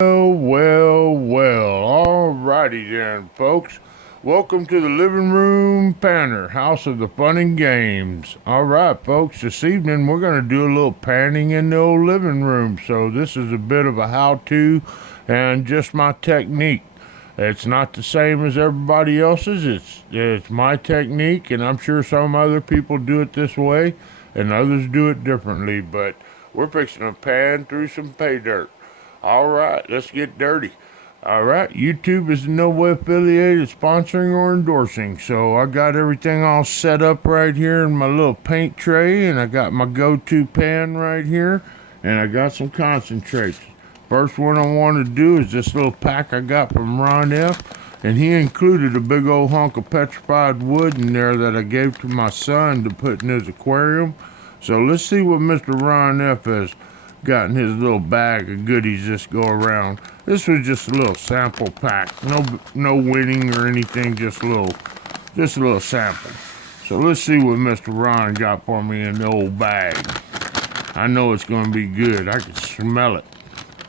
Well. Alrighty then, folks. Welcome to the Living Room Panner, House of the Fun and Games. Alright, folks, this evening we're going to do a little panning in the old living room. So, this is a bit of a how to and just my technique. It's not the same as everybody else's, it's my technique, and I'm sure some other people do it this way and others do it differently. But we're fixing to pan through some pay dirt. Alright, let's get dirty. Alright, YouTube is in no way affiliated, sponsoring, or endorsing. So I got everything all set up right here in my little paint tray, and I got my go-to pan right here, and I got some concentrates. First one I want to do is this little pack I got from Ron F. And he included a big old hunk of petrified wood in there that I gave to my son to put in his aquarium. So let's see what Mr. Ron F has got in his little bag of goodies this go around. This was just a little sample pack. No winning or anything, just a little sample. So let's see what Mr. Ron got for me in the old bag. I know it's gonna be good. I can smell it.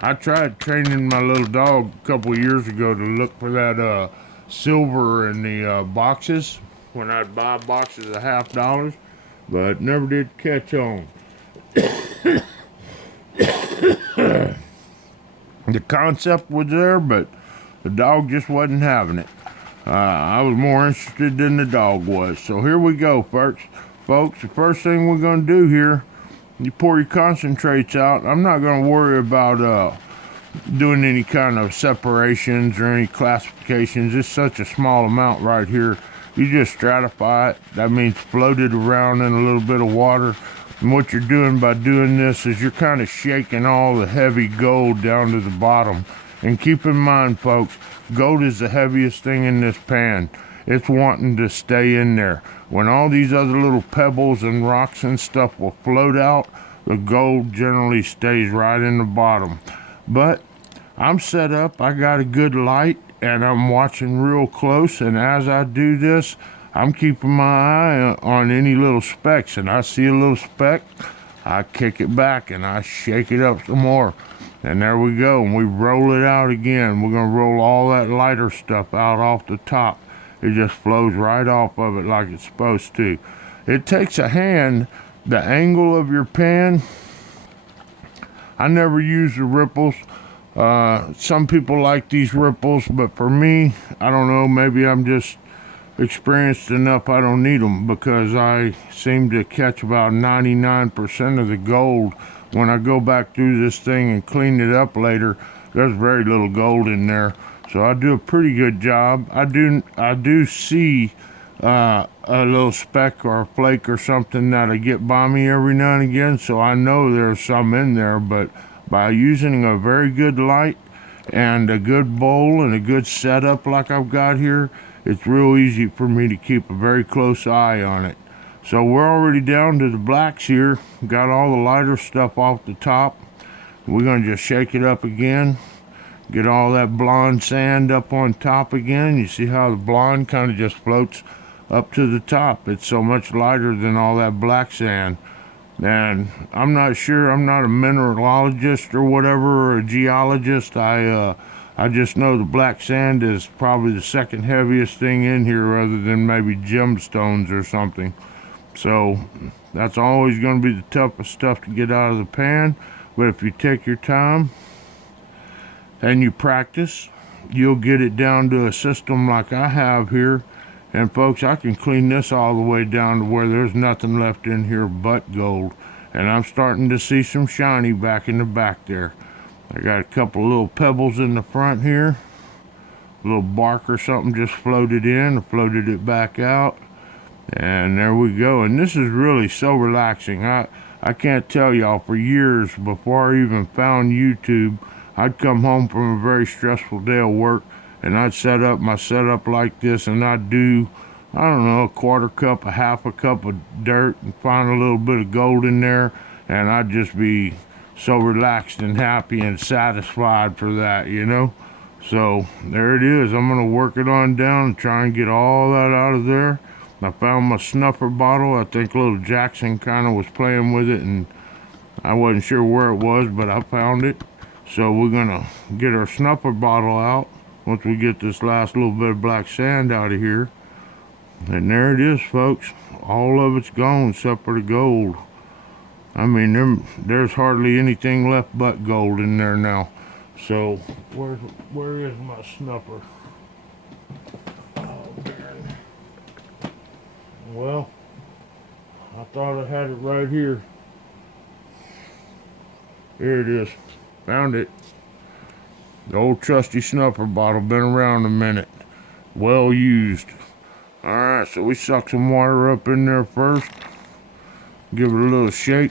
I tried training my little dog a couple years ago to look for that silver in the boxes when I'd buy boxes of $50, but never did catch on. The concept was there, but the dog just wasn't having it. I was more interested than the dog was. So here we go, folks. The first thing we're going to do here, you pour your concentrates out. I'm not going to worry about doing any kind of separations or any classifications. It's such a small amount right here. You just stratify it. That means float it around in a little bit of water. And what you're doing by doing this is you're kind of shaking all the heavy gold down to the bottom. And keep in mind, folks, gold is the heaviest thing in this pan. It's wanting to stay in there. When all these other little pebbles and rocks and stuff will float out, the gold generally stays right in the bottom. But I'm set up, I got a good light, and I'm watching real close, and as I do this, I'm keeping my eye on any little specks, and I see a little speck, I kick it back and I shake it up some more. And there we go, and we roll it out again. We're going to roll all that lighter stuff out off the top. It just flows right off of it like it's supposed to. It takes a hand, the angle of your pan. I never use the ripples. Some people like these ripples, but for me, I don't know, maybe I'm just experienced enough I don't need them, because I seem to catch about 99% of the gold. When I go back through this thing and clean it up later, there's very little gold in there. So I do a pretty good job. I do see a little speck or a flake or something that I get by me every now and again, so I know there's some in there. But by using a very good light and a good bowl and a good setup like I've got here, it's real easy for me to keep a very close eye on it. So we're already down to the blacks here. Got all the lighter stuff off the top. We're going to just shake it up again. Get all that blonde sand up on top again. You see how the blonde kind of just floats up to the top. It's so much lighter than all that black sand. And I'm not sure, I'm not a mineralogist or whatever, or a geologist. I just know the black sand is probably the second heaviest thing in here, other than maybe gemstones or something. So that's always going to be the toughest stuff to get out of the pan. But if you take your time and you practice, you'll get it down to a system like I have here. And folks, I can clean this all the way down to where there's nothing left in here but gold. And I'm starting to see some shiny back in the back there. I got a couple little pebbles in the front here. A little bark or something just floated in. I floated it back out. And there we go. And this is really so relaxing. I can't tell y'all, for years before I even found YouTube, I'd come home from a very stressful day of work, and I'd set up my setup like this, and I'd do, I don't know, a quarter cup, a half a cup of dirt, and find a little bit of gold in there, and I'd just be so relaxed and happy and satisfied for that, you know? So there it is. I'm going to work it on down and try and get all that out of there. I found my snuffer bottle. I think little Jackson kind of was playing with it, and I wasn't sure where it was, but I found it. So we're gonna get our snuffer bottle out once we get this last little bit of black sand out of here. And there it is, folks. All of it's gone except for the gold. I mean, there's hardly anything left but gold in there now. So where is my snuffer? Oh, man. Well, I thought I had it right here. Here it is. Found it. The old trusty snuffer bottle. Been around a minute. Well used. Alright, so we suck some water up in there first. Give it a little shake.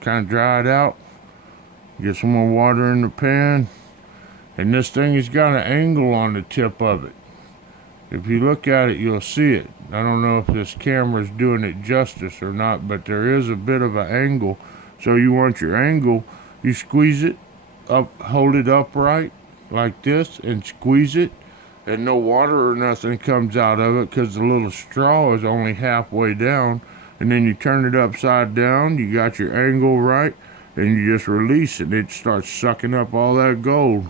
Kind of dry it out. Get some more water in the pan. And this thing has got an angle on the tip of it. If you look at it, you'll see it. I don't know if this camera's doing it justice or not, but there is a bit of an angle. So you want your angle, you squeeze it up, hold it upright like this and squeeze it, and no water or nothing comes out of it because the little straw is only halfway down. And then you turn it upside down, you got your angle right, and you just release it. It starts sucking up all that gold.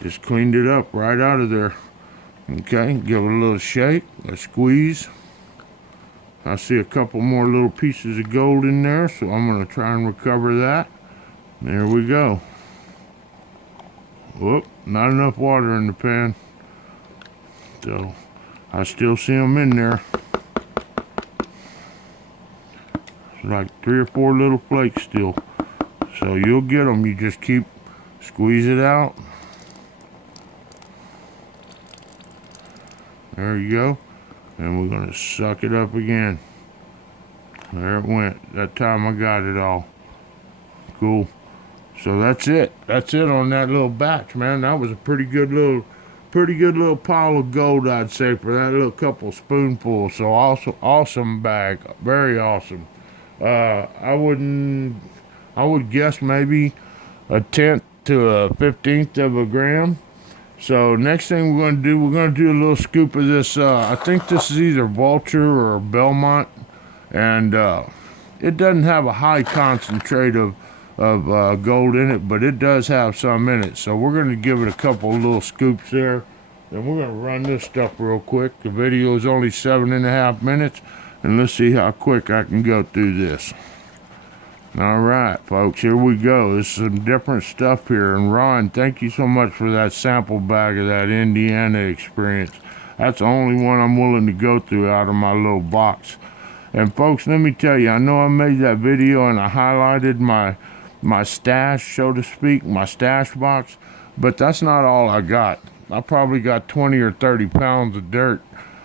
Just cleaned it up right out of there. Okay, give it a little shake, a squeeze. I see a couple more little pieces of gold in there, so I'm going to try and recover that. There we go. Whoop, not enough water in the pan. So, I still see them in there. It's like 3 or 4 little flakes still. So you'll get them, you just keep squeeze it out. There you go. And we're going to suck it up again. There it went. That time I got it all. Cool. So that's it. That's it on that little batch, man. That was a pretty good little pile of gold, I'd say, for that little couple spoonfuls. So awesome bag. Very awesome. I would guess maybe a 1/10 to a 1/15 of a gram. So next thing we're going to do a little scoop of this. I think this is either Vulture or Belmont, and it doesn't have a high concentrate of gold in it, but it does have some in it. So we're going to give it a couple of little scoops there, and we're going to run this stuff real quick. The video is only 7.5 minutes, and let's see how quick I can go through this. All right, folks, here we go. There's some different stuff here. And Ron, thank you so much for that sample bag of that Indiana experience. That's the only one I'm willing to go through out of my little box. And folks, let me tell you, I know I made that video and I highlighted my stash, so to speak, my stash box, but that's not all I got. I probably got 20 or 30 pounds of dirt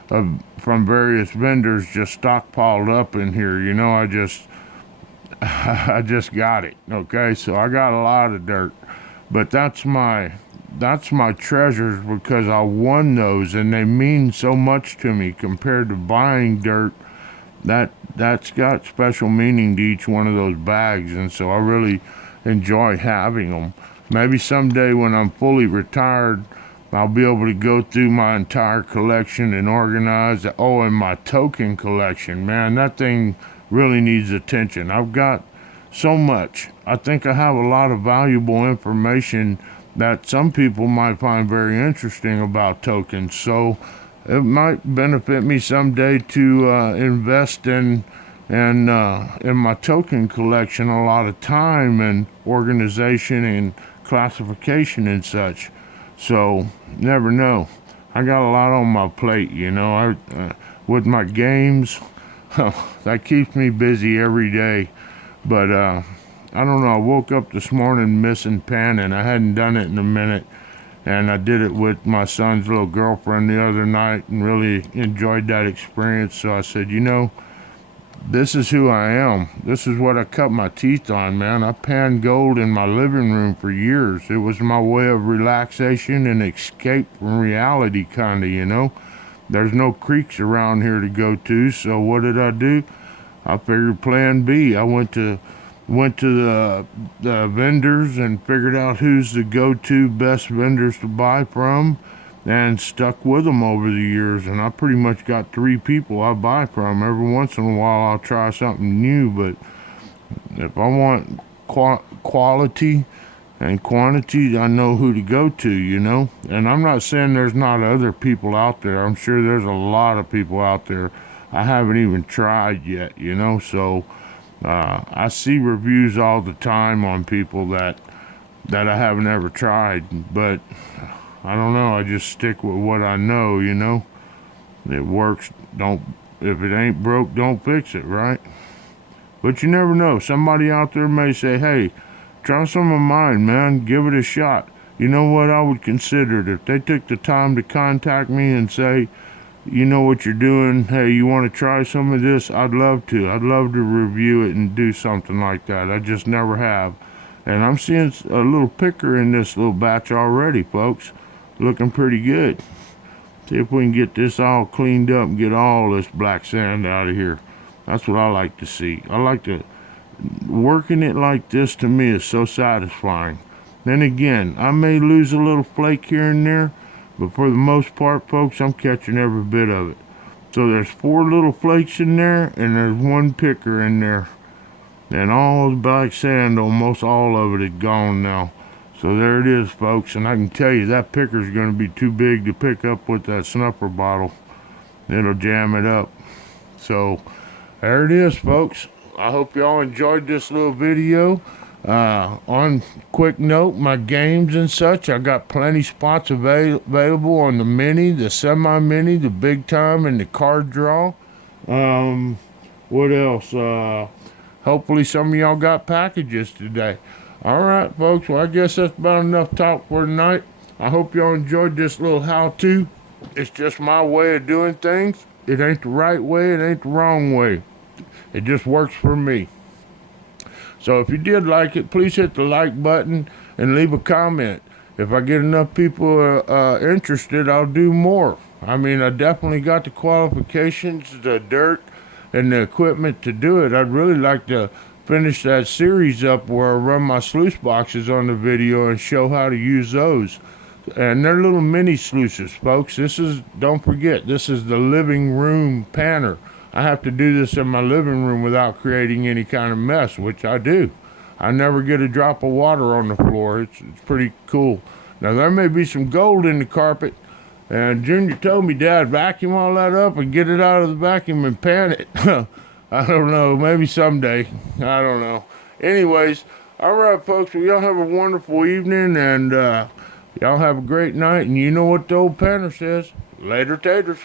from various vendors just stockpiled up in here. You know, I just got it. Okay, so I got a lot of dirt, but that's my treasures because I won those and they mean so much to me compared to buying dirt. That's got special meaning to each one of those bags, and so I really enjoy having them. Maybe someday when I'm fully retired, I'll be able to go through my entire collection and organize it. Oh, and my token collection, man, that thing really needs attention. I've got so much. I think I have a lot of valuable information that some people might find very interesting about tokens. So it might benefit me someday to invest in my token collection a lot of time and organization and classification and such. So never know. I got a lot on my plate, you know. With my games, that keeps me busy every day. But I don't know. I woke up this morning missing pen, and I hadn't done it in a minute. And I did it with my son's little girlfriend the other night and really enjoyed that experience. So I said, you know, this is who I am. This is what I cut my teeth on, man. I panned gold in my living room for years. It was my way of relaxation and escape from reality, kind of, you know. There's no creeks around here to go to, so what did I do? I figured plan B. I went to the vendors and figured out who's the go-to best vendors to buy from and stuck with them over the years. And I pretty much got 3 people I buy from. Every once in a while I'll try something new, but if I want quality and quantity, I know who to go to, you know. And I'm not saying there's not other people out there. I'm sure there's a lot of people out there I haven't even tried yet, you know. So I see reviews all the time on people that I haven't ever tried, but I don't know. I just stick with what I know, you know. It works. Don't If it ain't broke, don't fix it, right? But you never know. Somebody out there may say, "Hey, try some of mine, man. Give it a shot." You know what? I would consider it if they took the time to contact me and say, "You know what you're doing? Hey, you want to try some of this?" I'd love to. I'd love to review it and do something like that. I just never have. And I'm seeing a little picker in this little batch already, folks. Looking pretty good. See if we can get this all cleaned up and get all this black sand out of here. That's what I like to see. I like to working it like this. To me is so satisfying. Then again, I may lose a little flake here and there, but for the most part, folks, I'm catching every bit of it. So there's 4 little flakes in there, and there's 1 picker in there. And all the black sand, almost all of it is gone now. So there it is, folks, and I can tell you that picker's going to be too big to pick up with that snuffer bottle. It'll jam it up. So there it is, folks. I hope y'all enjoyed this little video. On quick note, my games and such, I got plenty spots available on the mini, the semi-mini, the big time, and the card draw. What else? Hopefully some of y'all got packages today. All right, folks. Well, I guess that's about enough talk for tonight. I hope y'all enjoyed this little how-to. It's just my way of doing things. It ain't the right way. It ain't the wrong way. It just works for me. So if you did like it, please hit the like button and leave a comment. If I get enough people interested, I'll do more. I mean, I definitely got the qualifications, the dirt, and the equipment to do it. I'd really like to finish that series up where I run my sluice boxes on the video and show how to use those. And they're little mini sluices, folks. Don't forget, this is the living room panner. I have to do this in my living room without creating any kind of mess, which I do. I never get a drop of water on the floor. It's pretty cool. Now, there may be some gold in the carpet, and Junior told me, "Dad, vacuum all that up and get it out of the vacuum and pan it." I don't know. Maybe someday. I don't know. Anyways, all right, folks. Well, y'all have a wonderful evening, and y'all have a great night. And you know what the old panner says. Later, taters.